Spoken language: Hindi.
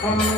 from